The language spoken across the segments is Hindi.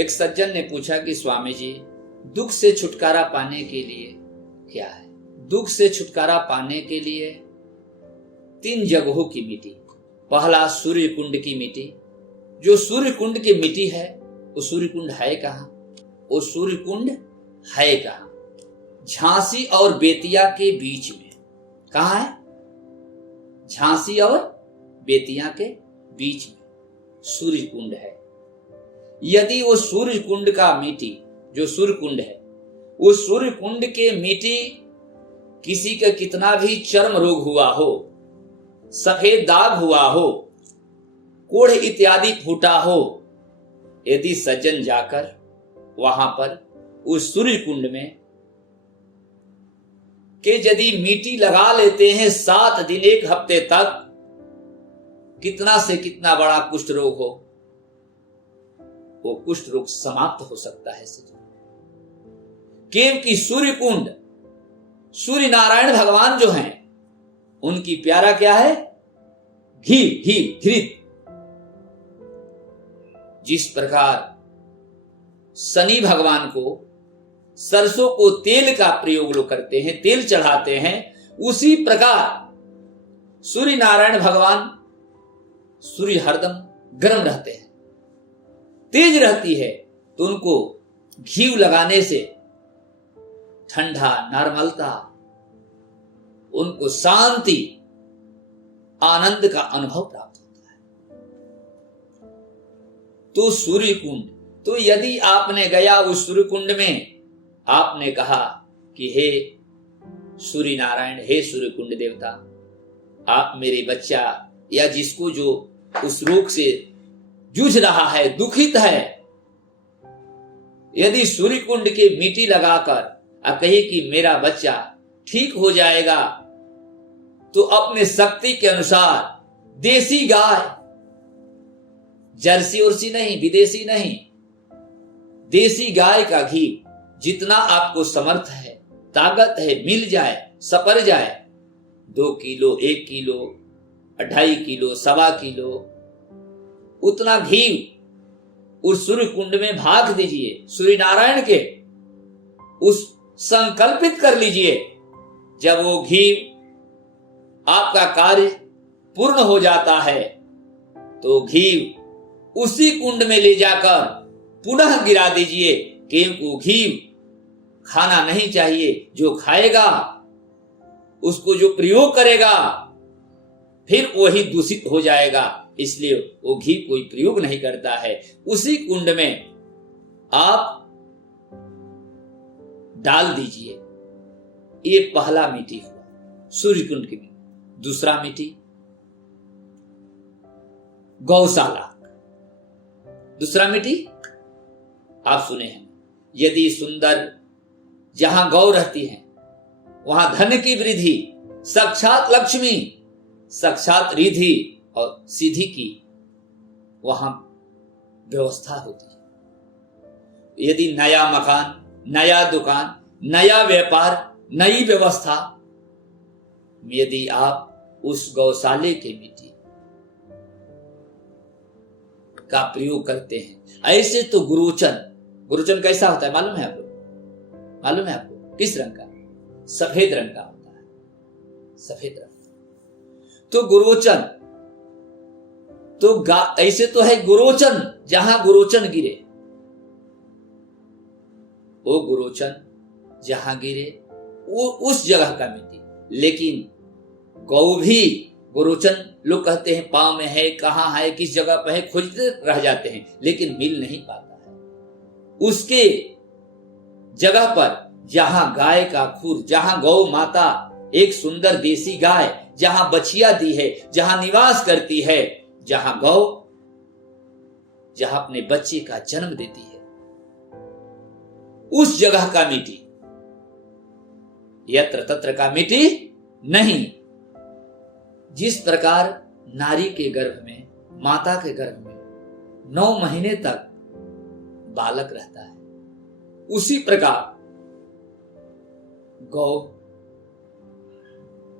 एक सज्जन ने पूछा कि स्वामी जी, दुख से छुटकारा पाने के लिए क्या है? दुख से छुटकारा पाने के लिए 3 जगहों की मिट्टी। पहला सूर्य कुंड की मिट्टी। जो सूर्य कुंड की मिट्टी है वो सूर्य कुंड है कहां? वो सूर्य कुंड है कहां? झांसी और बेतिया के बीच में। कहां है? झांसी और बेतिया के बीच में सूर्य कुंड है। यदि वो सूर्य कुंड का मिट्टी, जो सूर्य कुंड है, उस सूर्य कुंड के मिट्टी किसी का कितना भी चर्म रोग हुआ हो, सफेद दाग हुआ हो, कोढ़ इत्यादि फूटा हो, यदि सज्जन जाकर वहां पर उस सूर्य कुंड में के यदि मिट्टी लगा लेते हैं 7 दिन 1 हफ्ते तक, कितना से कितना बड़ा कुष्ठ रोग हो, वो कुष्ठ रोग समाप्त हो सकता है। क्योंकि सूर्य कुंड, सूर्य नारायण भगवान जो हैं, उनकी प्यारा क्या है? घी, घृत। जिस प्रकार शनि भगवान को सरसों को तेल का प्रयोग लोग करते हैं, तेल चढ़ाते हैं, उसी प्रकार सूर्य नारायण भगवान, सूर्य हरदम गर्म रहते हैं, तेज रहती है, तो उनको घी लगाने से ठंडा, नॉर्मलता, उनको शांति, आनंद का अनुभव प्राप्त होता है। तो सूर्य कुंड, तो यदि आपने गया उस सूर्य कुंड में, आपने कहा कि हे सूर्य नारायण, हे सूर्य कुंड देवता, आप मेरे बच्चा या जिसको जो उस रोग से जूझ रहा है, दुखित है, यदि सूर्य कुंड के मिट्टी लगाकर कहे कि मेरा बच्चा ठीक हो जाएगा, तो अपने शक्ति के अनुसार देसी गाय, जर्सी उर्सी नहीं, विदेशी नहीं, देसी गाय का घी जितना आपको समर्थ है, ताकत है, मिल जाए, सपर जाए, 2 किलो, 1 किलो, 2.5 किलो, 1.25 किलो, उतना घी उस सूर्य कुंड में भाग दीजिए। सूर्य नारायण के उस संकल्पित कर लीजिए। जब वो घी आपका कार्य पूर्ण हो जाता है, तो घी उसी कुंड में ले जाकर पुनः गिरा दीजिए। क्योंकि वो घी खाना नहीं चाहिए, जो खाएगा, उसको जो प्रयोग करेगा, फिर वही दूषित हो जाएगा, इसलिए वो घी कोई प्रयोग नहीं करता है। उसी कुंड में आप डाल दीजिए। ये पहला मिट्टी हुआ सूर्य कुंड की मिट्टी। दूसरा मिट्टी गौशाला। दूसरा मिट्टी आप सुने हैं, यदि सुंदर जहां गौ रहती है वहां धन की वृद्धि, साक्षात लक्ष्मी, साक्षात रिधि और सिद्धि की वहां व्यवस्था होती है। यदि नया मकान, नया दुकान, नया व्यापार, नई व्यवस्था, यदि आप उस गौशाले के मिट्टी का प्रयोग करते हैं, ऐसे तो गुरोचन, गुरोचन कैसा होता है मालूम है आप लोग? मालूम है आपको? किस रंग का? सफेद रंग का होता है, सफेद रंग। तो गुरोचन, तो ऐसे तो है गुरोचन, जहां गुरोचन गिरे, वो गुरोचन जहां गिरे वो उस जगह का मिट्टी। लेकिन गौ भी गुरोचन लोग कहते हैं पांव में है, कहां है, किस जगह पर है, खोजते रह जाते हैं, लेकिन मिल नहीं पाता है। उसके जगह पर जहां गाय का खुर, जहां गौ माता, एक सुंदर देसी गाय जहां बछिया दी है, जहां निवास करती है, जहां गौ जहां अपने बच्चे का जन्म देती है, उस जगह का मिट्टी, यत्र तत्र का मिट्टी नहीं। जिस प्रकार नारी के गर्भ में, माता के गर्भ में 9 महीने तक बालक रहता है, उसी प्रकार गौ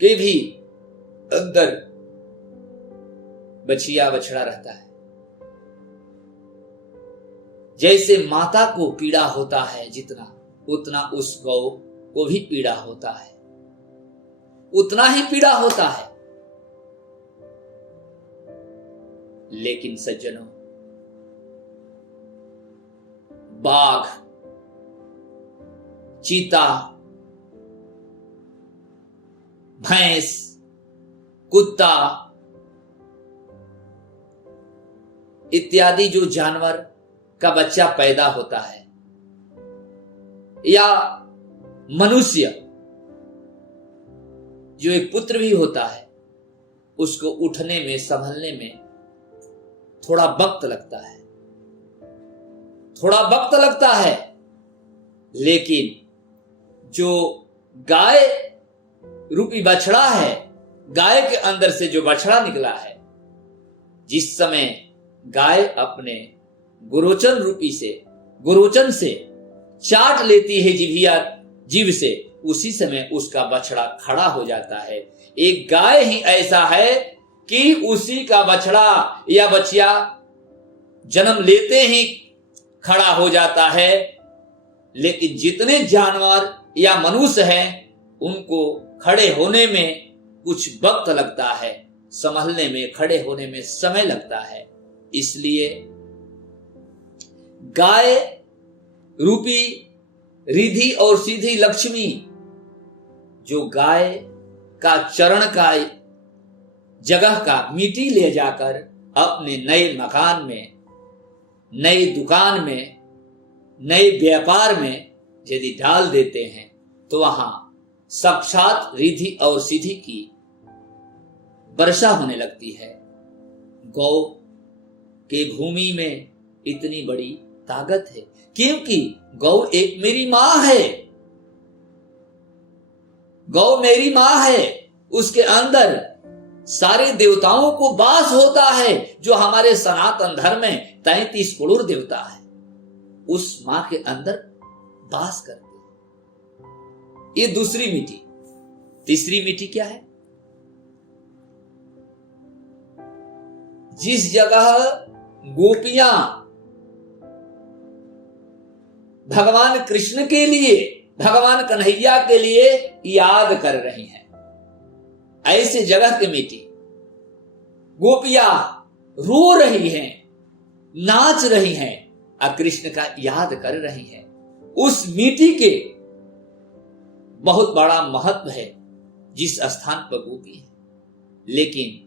के भी अंदर बछिया बछड़ा रहता है। जैसे माता को पीड़ा होता है जितना, उतना उस गौ को भी पीड़ा होता है, उतना ही पीड़ा होता है। लेकिन सज्जनों, बाघ, चीता, भैंस, कुत्ता इत्यादि जो जानवर का बच्चा पैदा होता है, या मनुष्य जो एक पुत्र भी होता है, उसको उठने में, संभलने में थोड़ा वक्त लगता है, थोड़ा वक्त लगता है। लेकिन जो गाय रूपी बछड़ा है, गाय के अंदर से जो बछड़ा निकला है, जिस समय गाय अपने गुरोचन से चाट लेती है जीभ से, उसी समय उसका बछड़ा खड़ा हो जाता है। एक गाय ही ऐसा है कि उसी का बछड़ा या बछिया जन्म लेते ही खड़ा हो जाता है। लेकिन जितने जानवर या मनुष्य हैं, उनको खड़े होने में कुछ वक्त लगता है, संभलने में, खड़े होने में समय लगता है। इसलिए गाय रूपी रिद्धि और सीधी लक्ष्मी, जो गाय का चरण का जगह का मिट्टी ले जाकर अपने नए मकान में, नई दुकान में, नए व्यापार में यदि डाल देते हैं, तो वहां साक्षात रिद्धि और सिद्धि की वर्षा होने लगती है। गौ के भूमि में इतनी बड़ी ताकत है क्योंकि गौ एक मेरी मां है। गौ मेरी मां है, उसके अंदर सारे देवताओं को वास होता है। जो हमारे सनातन धर्म में 33 करोड़ देवता है, उस मां के अंदर वास करते हैं। ये दूसरी मिट्टी। तीसरी मिट्टी क्या है? जिस जगह गोपियां भगवान कृष्ण के लिए, भगवान कन्हैया के लिए याद कर रही हैं, ऐसे जगह की मिट्टी। गोपियां रो रही हैं, नाच रही हैं और कृष्ण का याद कर रही हैं। उस मिट्टी के बहुत बड़ा महत्व है जिस स्थान पर गोपी है, लेकिन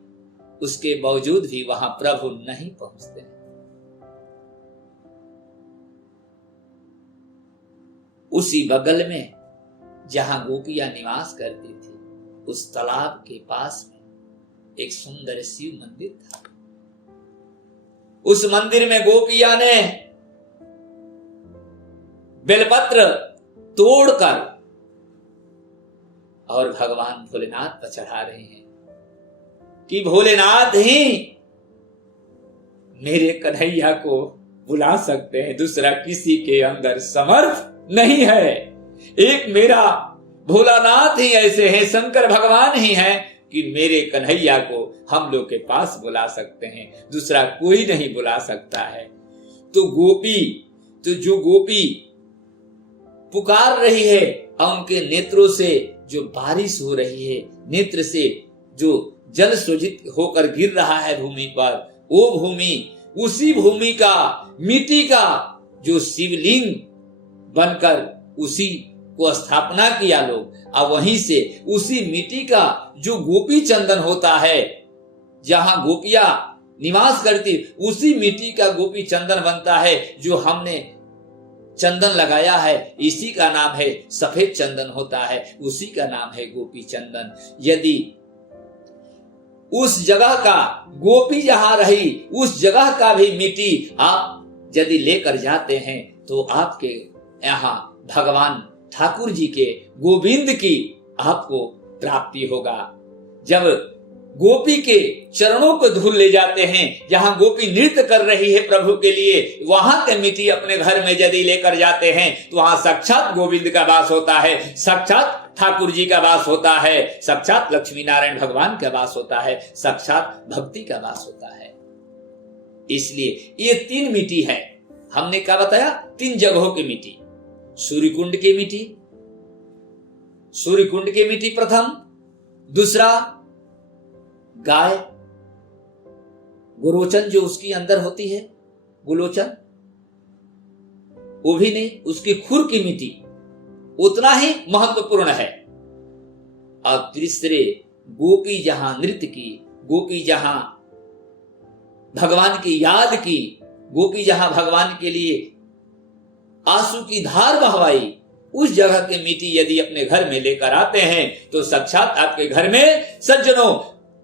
उसके बावजूद भी वहां प्रभु नहीं पहुंचते। उसी बगल में जहां गोपियां निवास करती थी, उस तालाब के पास में एक सुंदर शिव मंदिर था। उस मंदिर में गोपियां ने बेलपत्र तोड़कर और भगवान भोलेनाथ पर चढ़ा रहे हैं कि भोलेनाथ ही मेरे कन्हैया को बुला सकते हैं, दूसरा किसी के अंदर समर्थ नहीं है। एक मेरा भोलानाथ ही ऐसे हैं, शंकर भगवान ही हैं कि मेरे कन्हैया को हम लोग के पास बुला सकते हैं, दूसरा कोई नहीं बुला सकता है। तो जो गोपी पुकार रही है और उनके नेत्रों से जो बारिश हो रही है, नेत्र से जो जल शोषित होकर गिर रहा है भूमि पर, वो भूमि, उसी भूमि का मिट्टी का जो शिवलिंग बनकर उसी को स्थापना किया लोग, और वहीं से उसी मिट्टी का जो गोपी चंदन होता है, जहां गोपियां निवास करती, उसी मिट्टी का गोपी चंदन बनता है। जो हमने चंदन लगाया है, इसी का नाम है सफेद चंदन होता है, उसी का नाम है गोपी चंदन। यदि उस जगह का गोपी जहां रही, उस जगह का भी मिट्टी आप यदि लेकर जाते हैं, तो आपके यहाँ भगवान ठाकुर जी के गोविंद की आपको प्राप्ति होगा। जब गोपी के चरणों को धूल ले जाते हैं, जहां गोपी नृत्य कर रही है प्रभु के लिए, वहां के मिट्टी अपने घर में यदि लेकर जाते हैं, तो वहां साक्षात गोविंद का वास होता है, साक्षात ठाकुर जी का वास होता है, साक्षात लक्ष्मी नारायण भगवान का वास होता है, साक्षात भक्ति का वास होता है। इसलिए ये 3 मिट्टी है। हमने क्या बताया? 3 जगहों की मिट्टी। सूर्यकुंड की मिट्टी, सूर्यकुंड की मिट्टी प्रथम। दूसरा गाय, गुरोचन जो उसकी अंदर होती है, गुलोचन, वो भी नहीं, उसकी खुर की मिट्टी उतना ही महत्वपूर्ण है। अब तीसरे गो की जहां नृत्य की, गो की जहां भगवान की याद की, गो की जहां भगवान के लिए आंसू की धार बहवाई, उस जगह की मिट्टी यदि अपने घर में लेकर आते हैं तो साक्षात आपके घर में सज्जनों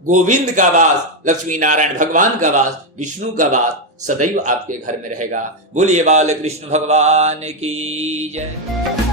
गोविंद का वास, लक्ष्मी नारायण भगवान का वास, विष्णु का वास सदैव आपके घर में रहेगा। बोलिए बाल कृष्ण भगवान की जय।